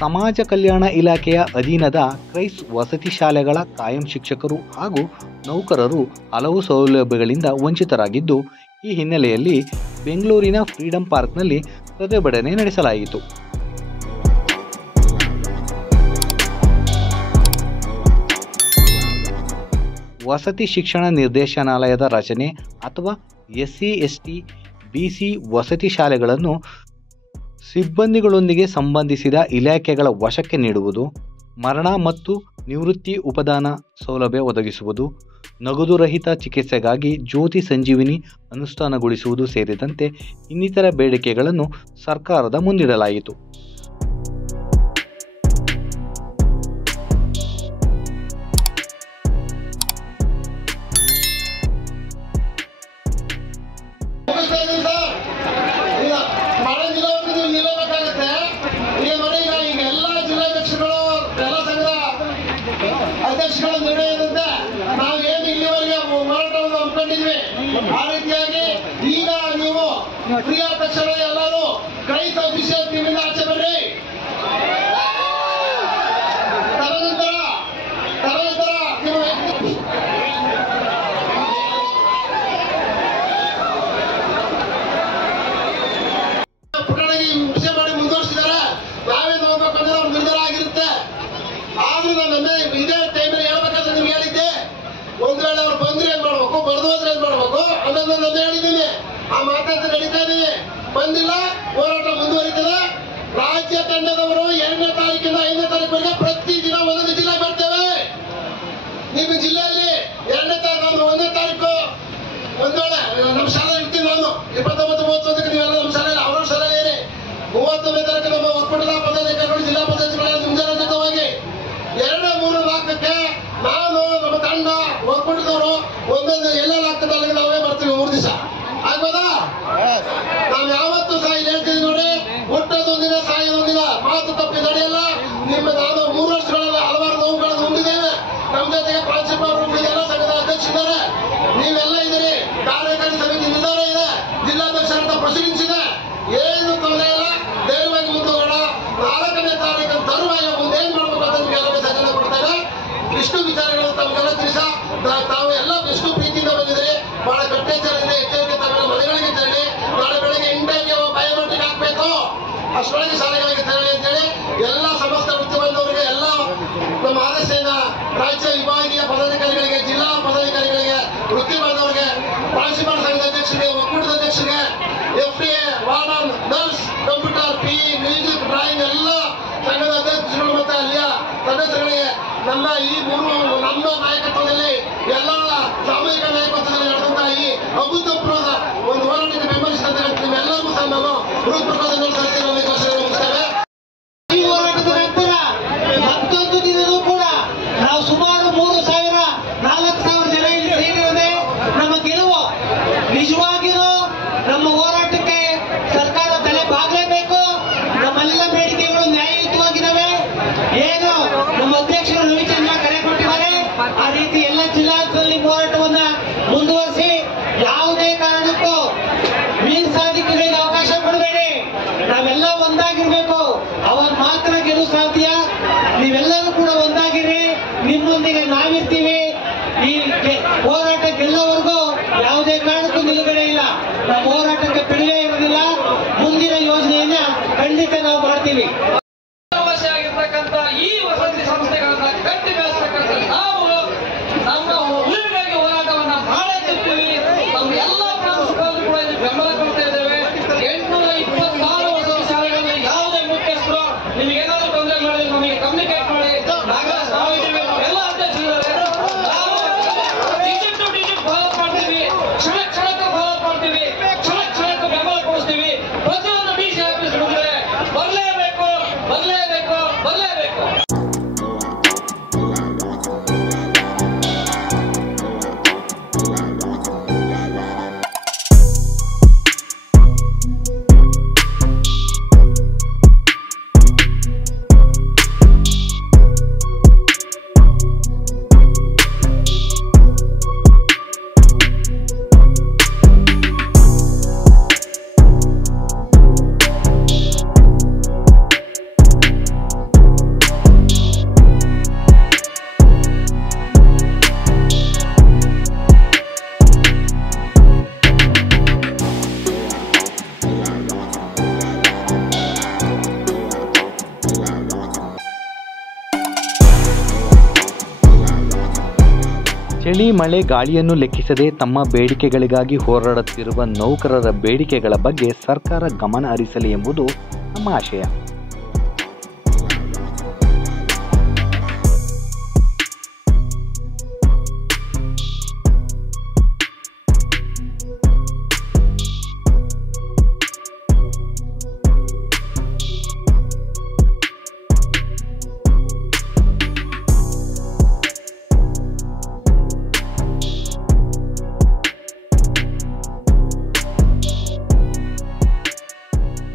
ಸಮಾಜ ಕಲ್ಯಾಣ ಇಲಾಖೆಯ ಅಧೀನದ ಕ್ರೈಸ್ ವಸತಿ ಶಾಲೆಗಳ ಕಾಯಂ ಶಿಕ್ಷಕರು ಹಾಗೂ ನೌಕರರು ಹಲವು ಸೌಲಭ್ಯಗಳಿಂದ ವಂಚಿತರಾಗಿದ್ದು, ಈ ಹಿನ್ನೆಲೆಯಲ್ಲಿ ಬೆಂಗಳೂರಿನ ಫ್ರೀಡಂ ಪಾರ್ಕ್ನಲ್ಲಿ ಪ್ರತಿಭಟನೆ ನಡೆಸಲಾಯಿತು. ವಸತಿ ಶಿಕ್ಷಣ ನಿರ್ದೇಶನಾಲಯದ ರಚನೆ ಅಥವಾ SC/ST BC ವಸತಿ ಶಾಲೆಗಳನ್ನು ಸಿಬ್ಬಂದಿಗಳೊಂದಿಗೆ ಸಂಬಂಧಿಸಿದ ಇಲಾಖೆಗಳ ವಶಕ್ಕೆ ನೀಡುವುದು, ಮರಣ ಮತ್ತು ನಿವೃತ್ತಿ ಉಪದಾನ ಸೌಲಭ್ಯ ಒದಗಿಸುವುದು, ನಗದು ರಹಿತ ಚಿಕಿತ್ಸೆಗಾಗಿ ಜ್ಯೋತಿ ಸಂಜೀವಿನಿ ಅನುಷ್ಠಾನಗೊಳಿಸುವುದು ಸೇರಿದಂತೆ ಇನ್ನಿತರ ಬೇಡಿಕೆಗಳನ್ನು ಸರ್ಕಾರದ ಮುಂದಿಡಲಾಯಿತು. ಅಧ್ಯಕ್ಷಗಳ ನಿರ್ಣಯದಂತೆ ನಾವೇನು ಇಲ್ಲಿವರೆಗೆ ಹೋರಾಟವನ್ನು ಹಮ್ಮಿಕೊಂಡಿದ್ವಿ, ಆ ರೀತಿಯಾಗಿ ಈಗ ನೀವು ಪ್ರಿಯ ತಕ್ಷಣ ಎಲ್ಲರೂ ಕ್ರೈಸ್ ಆಫೀಸಿಯಲ್ ಟೀಮಿಂದ ಆಚೆ ಬರ್ರಿ. ತದನಂತರ ಪುಟಾಣಿ ವಿಷಯ ಮಾಡಿ ಮುಂದುವರಿಸಿದ್ದಾರೆ. ನಾವೇನು ಹೋಗ್ಬೇಕಂದ್ರೆ ಅವ್ರ ನಿರ್ಧಾರ ಆಗಿರುತ್ತೆ. ಆದ್ರೂ ನಾನು ಇದೇ ಟೈಮಲ್ಲಿ ಹೇಳ್ಬೇಕಾದ್ರೆ ನಿಮ್ಗೆ ಹೇಳಿದ್ದೆ, ಒಂದ್ ವೇಳೆ ಅವ್ರು ಬಂದ್ರೆ ಏನ್ ಮಾಡ್ಬೇಕು, ಬರ್ದು ಹೋದ್ರೆ ಏನ್ ಮಾಡ್ಬೇಕು ಅನ್ನೋದನ್ನ ನಾನು ಹೇಳಿದ್ದೀನಿ. ಆ ಮಾತಾಡ್ತಾ ನಡೀತಾ ಇದೀವಿ. ಬಂದಿಲ್ಲ, ಹೋರಾಟ ಮುಂದುವರಿತದೆ. ರಾಜ್ಯ ತಂಡದವರು 2ನೇ ತಾರೀಕಿಂದ 5ನೇ ತಾರೀಕಿಗೆ ಪ್ರತಿ ದಿನ ಒಂದೊಂದು ಜಿಲ್ಲೆ ಬರ್ತೇವೆ. ನಿಮ್ಮ ಜಿಲ್ಲೆಯಲ್ಲಿ 2ನೇ ತಾರೀಕು 1ನೇ ತಾರೀಕು ಒಂದ್ ವೇಳೆ ನಮ್ಮ ಶಾಲೆ ಇರ್ತೀನಿ ನಾನು 29, 31 ನೀವೆಲ್ಲ ನಮ್ಮ ಶಾಲೆಯಲ್ಲಿ ಅವ್ರ ಶಾಲೆಯಲ್ಲಿ ಏರಿ 31ನೇ ತಾರೀಕು ನಮ್ಮ ಒಕ್ಕೂಟದ ಪದಾಧಿಕಾರಿಗಳು ಜಿಲ್ಲಾ ಪದಾಧಿಕಾರಿಗಳ ಮುಂಜಾಗ್ರತವಾಗಿ 2, 3, 4ಕ್ಕೆ ನಾನು ನಮ್ಮ ತಂಡ ಒಕ್ಕೂಟದವರು ಒಂದೊಂದು ಎಲ್ಲೆಲ್ಲ ಆಗ್ತದೆ ಅಲ್ಲಿಗೆ ನಾವೇ ಬರ್ತೀವಿ 3 ದಿವಸ. ಆಗ್ಬೋದಾ? ನಾವು ಯಾವತ್ತೂ ಸಹ ಇಲ್ಲಿ ಹೇಳ್ತೀವಿ ನೋಡಿ, ಹುಟ್ಟೋದೊಂದಿನ ಸಾಯೋದೊಂದಿನ ಮಾತು ತಪ್ಪಿ ನಡೆಯಲ್ಲ. ನಾನು 3 ವರ್ಷಗಳಲ್ಲಿ ಹಲವಾರು ನೋವುಗಳನ್ನು ಉಂಡಿದ್ದೇವೆ. ನಮ್ಮ ಜೊತೆಗೆ ಪ್ರಾಂಶುಪಾಲರು ಎಲ್ಲ ಸಂಘದ ಅಧ್ಯಕ್ಷರಿದ್ದಾರೆ, ನೀವೆಲ್ಲ ಇದ್ದೀರಿ. ಕಾರ್ಯಕಾರಿ ಸಮಿತಿ ನಿರ್ಧಾರ ಇದೆ, ಜಿಲ್ಲಾಧ್ಯಕ್ಷರಂತ ಪ್ರೊಸೀಡಿಂಗ್ಸ್ ಇದೆ. ಏನು ತೊಂದರೆ ಇಲ್ಲ, ಧೈರ್ಯವಾಗಿ ಮುಂದುವರೋಣ. 4ನೇ ತಾರೀಕು ತರುವಾಯ ಮುಂದೆ ಏನ್ ಮಾಡ್ಬೇಕು ಅಂತ ನಿಮ್ಗೆ ಸಜನೆ ಕೊಡ್ತೇವೆ. ಇಷ್ಟು ವಿಚಾರಗಳು ತಮಗೆಲ್ಲ ತಿಳಿಸ ತಾವು ಎಲ್ಲ ಎಷ್ಟು ಪ್ರೀತಿಯಿಂದ ಬಂದಿದ್ರಿ. ಬಹಳ ಕಟ್ಟೆಚ್ಚರದಿಂದ ಎಚ್ಚರಿಕೆ ತಮ್ಮ ಮನೆಗಳಿಗೆ ತೆರಳಿ, ನಾಳೆ ಬೆಳಗ್ಗೆ ಇಂಟರ್ಗೆ ಬಯೋಮೆಟ್ರಿಕ್ ಹಾಕ್ಬೇಕು, ಅಷ್ಟೊಳಗೆ ಶಾಲೆಗಳಿಗೆ ತೆರಳಿ ಅಂತೇಳಿ ಎಲ್ಲ ಸಮಸ್ತ ವೃತ್ತಿ ಬಂದವರಿಗೆ, ಎಲ್ಲ ನಮ್ಮ ಆರ್ಎಸ್ಐನ ರಾಜ್ಯ ವಿಭಾಗೀಯ ಪದಾಧಿಕಾರಿಗಳಿಗೆ, ಜಿಲ್ಲಾ ಪದಾಧಿಕಾರಿಗಳಿಗೆ, ವೃತ್ತಿ ಬಂದವರಿಗೆ, ಪ್ರಾಂಶುಪಾಲ ಸಂಘದ ಅಧ್ಯಕ್ಷರಿಗೆ, ಒಕ್ಕೂಟದ ಅಧ್ಯಕ್ಷರಿಗೆ, FDA, warden, nurse, computer, PE, music, drawing ಎಲ್ಲ ಸಂಘದ ಅಧ್ಯಕ್ಷರು ಮತ್ತೆ ಅಲ್ಲಿಯ ಸದಸ್ಯರಿಗೆ ನಮ್ಮ ನಮ್ಮ ನಾಯಕತ್ವದಲ್ಲಿ ಎಲ್ಲ ಸಾಮೂಹಿಕ ನಾಯಕತ್ವದಲ್ಲಿ ನಡೆದಂತಹ ಈ ಅಭೂತಪೂರ್ವ ಒಂದು ಹೋರಾಟಕ್ಕೆ ಬೆಂಬಲಿಸಿದಂತೆ ನಿಮ್ಮೆಲ್ಲರಿಗೂ ಸಹ ನಾವು ಹೃತ್ಪೂರ್ವಕ ಮುಗಿಸ್ತೇವೆ. ಈ ಹೋರಾಟದ ನಂತರ ಮತ್ತೊಂದು ದಿನವೂ ಕೂಡ ನಾವು ಸುಮಾರು 3,000-4,000 ಜನ ಇಲ್ಲಿ ಸೇರಿರುವುದೇ ನಮ್ಮ ಗೆಲುವು. ನಿಜವಾಗಿಯೂ ನಮ್ಮ ಹೋರಾಟಕ್ಕೆ ಸರ್ಕಾರ ತಲೆ ಬಾಗಲೇಬೇಕು. ನಮ್ಮೆಲ್ಲ ಬೇಡಿಕೆಗಳು ನ್ಯಾಯಯುತವಾಗಿದ್ದಾವೆ. ಏನು ನಮ್ಮ ಅಧ್ಯಕ್ಷರು ರವಿಚಂದ್ರ ಕರೆ ಕೊಟ್ಟಿದ್ದಾರೆ, ಆ ರೀತಿ ಎಲ್ಲ ಜಿಲ್ಲಾದಲ್ಲಿ ಹೋರಾಟವನ್ನ ಮುಂದುವರಿಸಿ ಯಾವುದೇ ಕಾರಣಕ್ಕೂ ಮೀಸಲಾತಿಗಳಿಗೆ ಅವಕಾಶ ಕೊಡಬೇಡಿ. ನಾವೆಲ್ಲ ಒಂದಾಗಿರ್ಬೇಕು, ಅವಾಗ ಮಾತ್ರ ಗೆಲುವು ಸಾಧ್ಯ. ನೀವೆಲ್ಲರೂ ಕೂಡ ಒಂದಾಗಿರಿ, ನಿಮ್ಮೊಂದಿಗೆ ನಾವಿರ್ತೀವಿ. ಈ ಹೋರಾಟ ಗೆಲ್ಲೋವರೆಗೂ ಯಾವುದೇ ಕಾರಣಕ್ಕೂ ನಿಲುಗಡೆ ಇಲ್ಲ. ನಮ್ಮ ಹೋರಾಟಕ್ಕೆ ಬಿಡುವೆ ಇರೋದಿಲ್ಲ. ಮುಂದಿನ ಯೋಜನೆಯನ್ನ ಖಂಡಿತ ನಾವು ಮಾಡ್ತೀವಿ. ಆಗಿರ್ತಕ್ಕಂಥ ಈ ವಸತಿ ಸಂಸ್ಥೆಗಳನ್ನ ಕಟ್ಟಿ ಬೆಳೆಸ್ತಕ್ಕಂಥ ನಾವು ನಮ್ಮ ಉಳಿವಿಗಾಗಿ ಹೋರಾಟವನ್ನ ಮಾಡುತ್ತಿರ್ತೀವಿ. ನಮ್ಮ ಎಲ್ಲ ಪ್ರಾಂಶುಪಾಲರು ಕೂಡ ಬೆಂಬಲ ಕೊಡ್ತಾ ಇದ್ದೇವೆ. 826 ವಸತಿ ಶಾಲೆಗಳಲ್ಲಿ ಯಾವುದೇ ಮುಖ್ಯಸ್ಥರು ನಿಮಗೇನಾದ್ರೂ ತೊಂದರೆ ಮಾಡಿ ನಮಗೆ ಕಮ್ಯುನಿಕೇಟ್ ಮಾಡಿ. ನಾವಿದ್ದೀವಿ, ಎಲ್ಲ ಅಧ್ಯಕ್ಷರಿದ್ದಾರೆ. ನಾವು ಡಿಜಿಟ್ ಟು ಡಿಜಿಟ್ ಫಾಲೋ ಮಾಡ್ತೀವಿ, ಕ್ಷಣ ಕ್ಷಣಕ್ಕೆ ಫಾಲೋ ಮಾಡ್ತೀವಿ, ಕ್ಷಣ ಕ್ಷಣ ಚಳಿ ಮಳೆ ಗಾಳಿಯನ್ನು ಲೆಕ್ಕಿಸದೆ ತಮ್ಮ ಬೇಡಿಕೆಗಳಿಗಾಗಿ ಹೋರಾಡುತ್ತಿರುವ ನೌಕರರ ಬೇಡಿಕೆಗಳ ಬಗ್ಗೆ ಸರ್ಕಾರ ಗಮನ ಹರಿಸಲಿ ಎಂಬುದು ನಮ್ಮ ಆಶಯ.